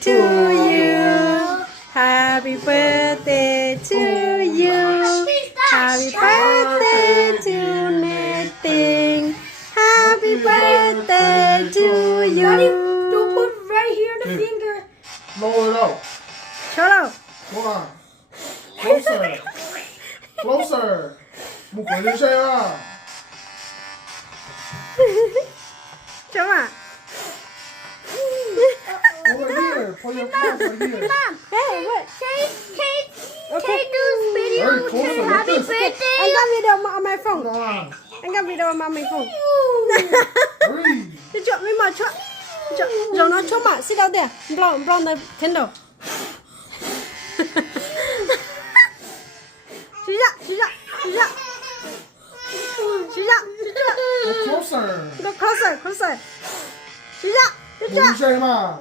to you. Happy birthday to you. Happy birthday to Nathan. Happy birthday to you. Don't put right here the finger. Blow it out. Show out. Hold on. Closer. Closer. Một quả lên xe à. Show out. Over here. Put your phone right here. Hey, what? Okay. Very closer. Like this. I got video on my phone. Come on. I got video on my phone. Hurry. Cái chuyện với mà chuyện. Rồi nó chốt mà. Sit down there. Blow the candle. She's up. Go closer. Go closer. She's up. Một lên xe mà.